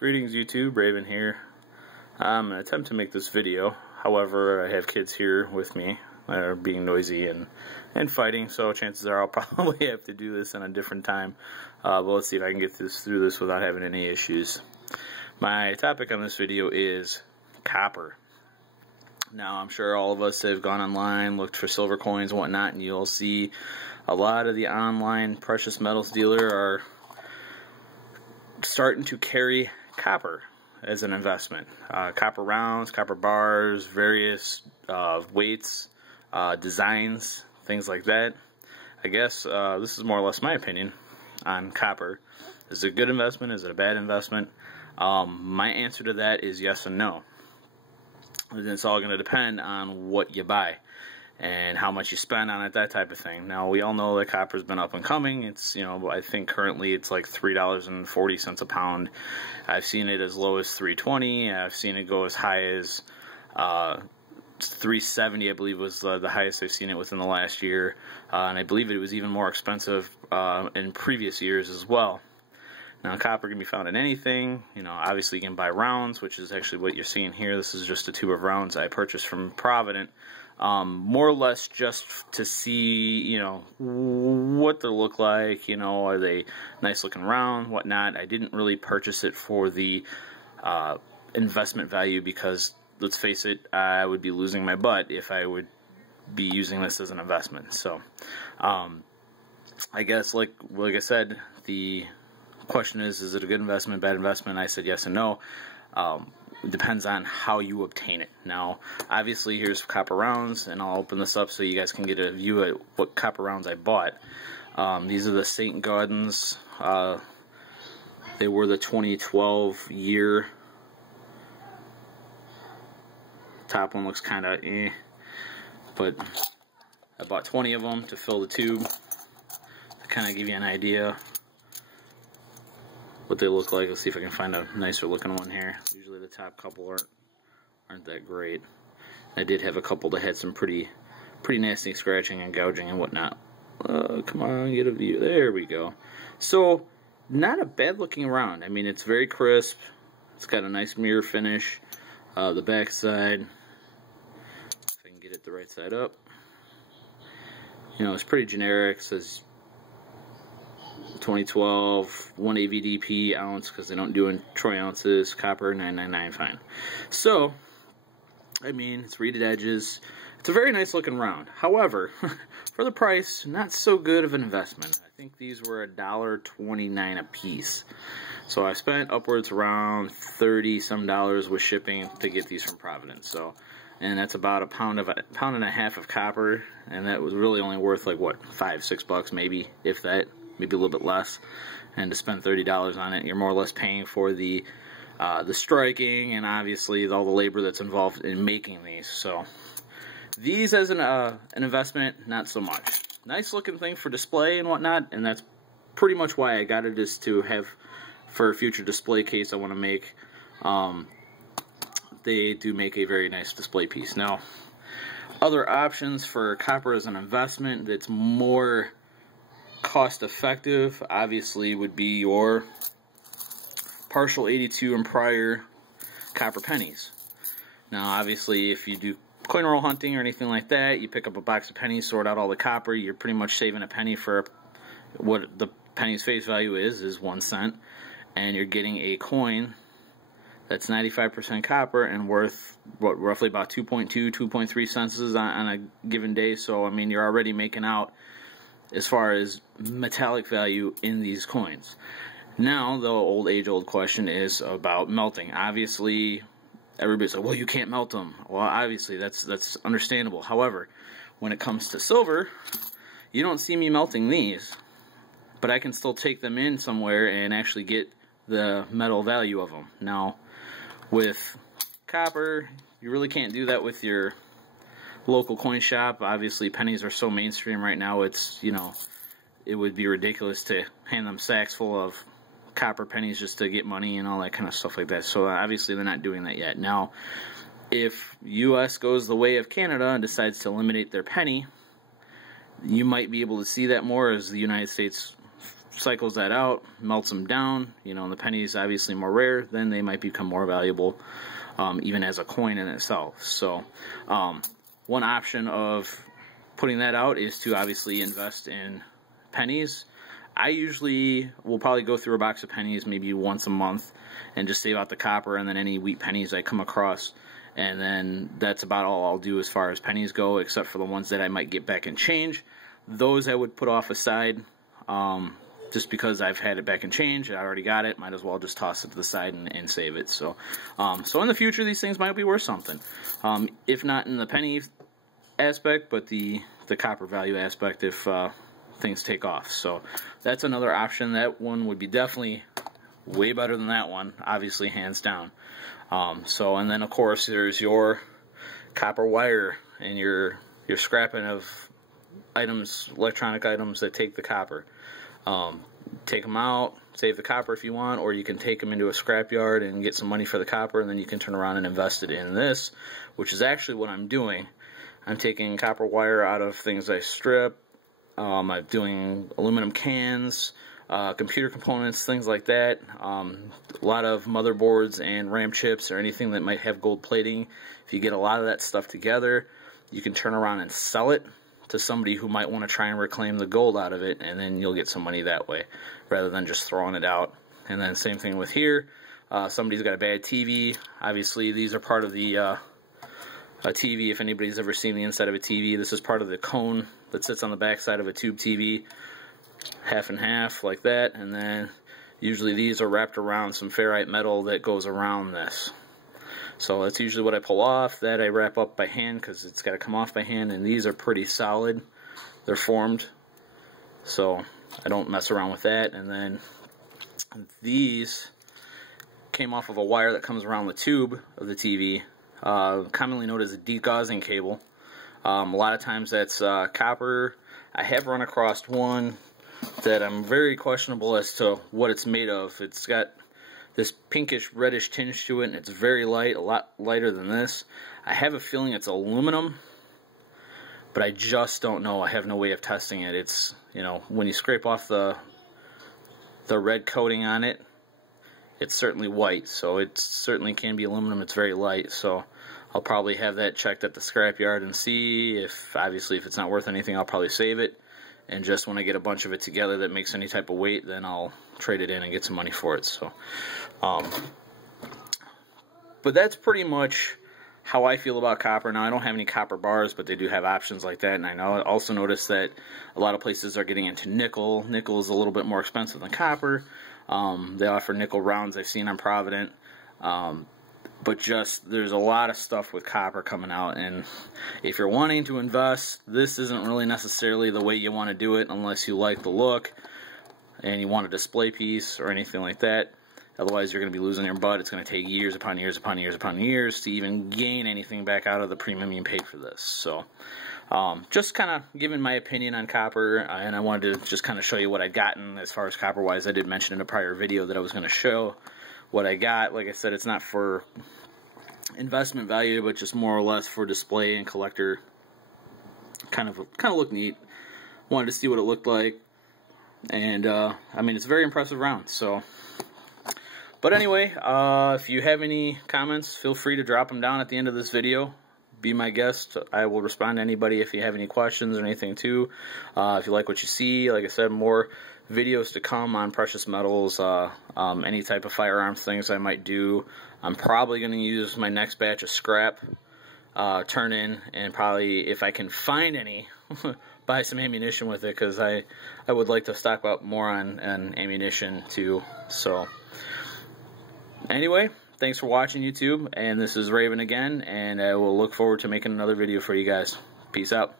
Greetings YouTube, Raven here. I'm going to attempt to make this video. However, I have kids here with me that are being noisy and fighting, so chances are I'll probably have to do this in a different time. But let's see if I can get through this without having any issues. My topic on this video is copper. Now, I'm sure all of us have gone online, looked for silver coins and whatnot, and you'll see a lot of the online precious metals dealer are starting to carry copper as an investment. Copper rounds, copper bars, various weights, designs, things like that. I guess this is more or less my opinion on copper. Is it a good investment? Is it a bad investment? My answer to that is yes and no. And it's all going to depend on what you buy and how much you spend on it, that type of thing. Now, we all know that copper's been up and coming. It's, you know, I think currently it's like $3.40 a pound. I've seen it as low as $3.20. I've seen it go as high as $3.70, I believe was the highest I've seen it within the last year. And I believe it was even more expensive in previous years as well. Now, copper can be found in anything. You know, obviously you can buy rounds, which is actually what you're seeing here. This is just a tube of rounds I purchased from Provident. More or less just to see, you know, what they look like, you know, are they nice looking round, whatnot. I didn't really purchase it for the investment value because, let's face it, I would be losing my butt if I would be using this as an investment. So, I guess, like I said, the question is it a good investment, bad investment? I said yes and no. It depends on how you obtain it. Now, obviously, here's copper rounds, and I'll open this up so you guys can get a view at what copper rounds I bought. These are the St. Gaudens. They were the 2012 year. Top one looks kind of but I bought 20 of them to fill the tube to kind of give you an idea what they look like. Let's see if I can find a nicer looking one here. Usually the top couple aren't that great. I did have a couple that had some pretty nasty scratching and gouging and whatnot. Come on, get a view. There we go. So, not a bad looking round. I mean, it's very crisp. It's got a nice mirror finish. The back side, if I can get it the right side up. You know, it's pretty generic. It says 2012, 1 AVDP ounce, because they don't do in troy ounces, copper 999, fine. So, I mean, it's reeded edges. It's a very nice looking round. However, for the price, not so good of an investment. I think these were $1.29 a piece. So I spent upwards around $30 some with shipping to get these from Providence. So, and that's about a pound and a half of copper, and that was really only worth like what, $5-6 maybe, if that. Maybe a little bit less, and to spend $30 on it, you're more or less paying for the striking and obviously all the labor that's involved in making these. So these as an investment, not so much. Nice looking thing for display and whatnot, and that's pretty much why I got it, is to have for a future display case I want to make. They do make a very nice display piece. Now, other options for copper as an investment that's more cost effective obviously would be your partial 82 and prior copper pennies. Now, obviously, if you do coin roll hunting or anything like that, you pick up a box of pennies, sort out all the copper, you're pretty much saving a penny for what the penny's face value is 1 cent, and you're getting a coin that's 95% copper and worth what, roughly about 2.3 cents on a given day. So I mean, you're already making out as far as metallic value in these coins. Now, the age-old question is about melting. Obviously, everybody's like, well, you can't melt them. Well, obviously, that's understandable. However, when it comes to silver, you don't see me melting these, but I can still take them in somewhere and actually get the metal value of them. Now, with copper, you really can't do that with your local coin shop. Obviously, pennies are so mainstream right now, it's, you know, it would be ridiculous to hand them sacks full of copper pennies just to get money and all that kind of stuff like that. So obviously they're not doing that yet. Now, if US goes the way of Canada and decides to eliminate their penny, you might be able to see that more as the United States cycles that out, melts them down, you know, and the pennies obviously more rare, then they might become more valuable even as a coin in itself. So one option of putting that out is to obviously invest in pennies. I usually will probably go through a box of pennies maybe once a month and just save out the copper and then any wheat pennies I come across, and then that's about all I'll do as far as pennies go, except for the ones that I might get back in change. Those I would put off aside just because I've had it back in change. I already got it, might as well just toss it to the side and save it. So so in the future these things might be worth something, if not in the penny aspect, but the copper value aspect if things take off. So that's another option. That one would be definitely way better than that one, obviously, hands down. So, and then of course there's your copper wire and your scrapping of items, electronic items that take the copper. Take them out, save the copper if you want, or you can take them into a scrap yard and get some money for the copper, and then you can turn around and invest it in this, which is actually what I'm doing. I'm taking copper wire out of things I strip. I'm doing aluminum cans, computer components, things like that. A lot of motherboards and RAM chips or anything that might have gold plating. If you get a lot of that stuff together, you can turn around and sell it to somebody who might want to try and reclaim the gold out of it, and then you'll get some money that way rather than just throwing it out. And then same thing with here. Somebody's got a bad TV. Obviously these are part of the a TV. If anybody's ever seen the inside of a TV, this is part of the cone that sits on the back side of a tube TV, half and half like that, and then usually these are wrapped around some ferrite metal that goes around this. So that's usually what I pull off. That I wrap up by hand because it's got to come off by hand, and these are pretty solid. They're formed, so I don't mess around with that. And then these came off of a wire that comes around the tube of the TV, commonly known as a degaussing cable. A lot of times that's copper. I have run across one that I'm very questionable as to what it's made of. It's got this pinkish reddish tinge to it, and it's very light, a lot lighter than this. I have a feeling it's aluminum, but I just don't know. I have no way of testing it. It's, you know, when you scrape off the red coating on it, it's certainly white, so it certainly can be aluminum. It's very light, so I'll probably have that checked at the scrapyard and see if, obviously, if it's not worth anything, I'll probably save it. And just when I get a bunch of it together that makes any type of weight, then I'll trade it in and get some money for it. So, but that's pretty much how I feel about copper. Now, I don't have any copper bars, but they do have options like that. And I also noticed that a lot of places are getting into nickel. Nickel is a little bit more expensive than copper. They offer nickel rounds I've seen on Provident. But just, there's a lot of stuff with copper coming out, and if you're wanting to invest, this isn't really necessarily the way you want to do it unless you like the look and you want a display piece or anything like that. Otherwise, you're going to be losing your butt. It's going to take years upon years upon years upon years to even gain anything back out of the premium you paid for this. So, just kind of giving my opinion on copper, and I wanted to just kind of show you what I'd gotten as far as copper-wise. I did mention in a prior video that I was going to show what I got. Like I said, it's not for investment value, but just more or less for display and collector. Kind of looked neat. Wanted to see what it looked like, and I mean, it's a very impressive round. So, but anyway, if you have any comments, feel free to drop them down at the end of this video. Be my guest. I will respond to anybody if you have any questions or anything too. If you like what you see, like I said, more videos to come on precious metals, any type of firearms things I might do. I'm probably going to use my next batch of scrap, turn in, and probably, if I can find any, buy some ammunition with it, because I would like to stock up more on ammunition too. So, anyway, thanks for watching, YouTube, and this is Raven again, and I will look forward to making another video for you guys. Peace out.